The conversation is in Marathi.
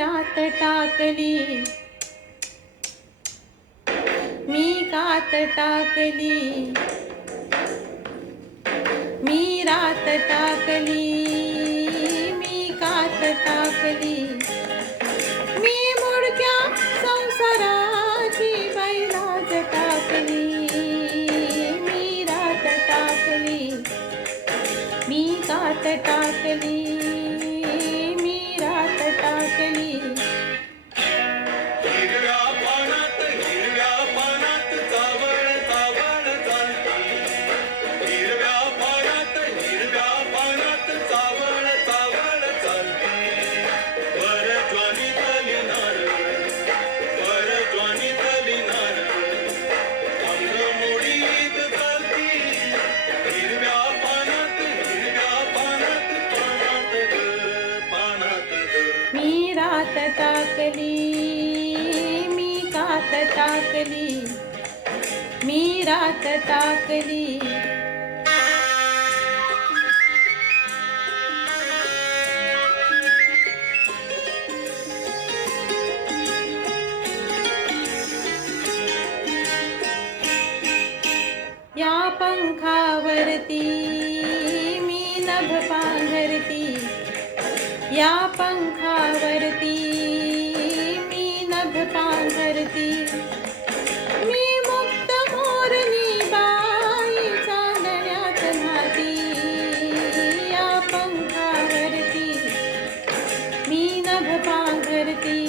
रात टाकली, मी कात टाकली, मी रात टाकली, मी कात टाकली, मी मुडक्या संसाराची बैलाज टाकली, मी रात टाकली, मी कात टाकली, मी रात टाकली. हिरव्या पानात जावळ जावळ चालती, हिरव्या पानात जावळ जावळ चालती. वर ज्वानीतली नारळ, अंग मोडीत चालती. हिरव्या पानात पानात मी रात टाकली, मी कात टाकली, मी रात टाकली. या पंखावरती मी नभ पांघरती, या पंखावरती मी नभ पांघरती. मी मुक्त मोरनी बाई चांदण्यात न्हाती, या पंखावरती मी नभ पांघरती.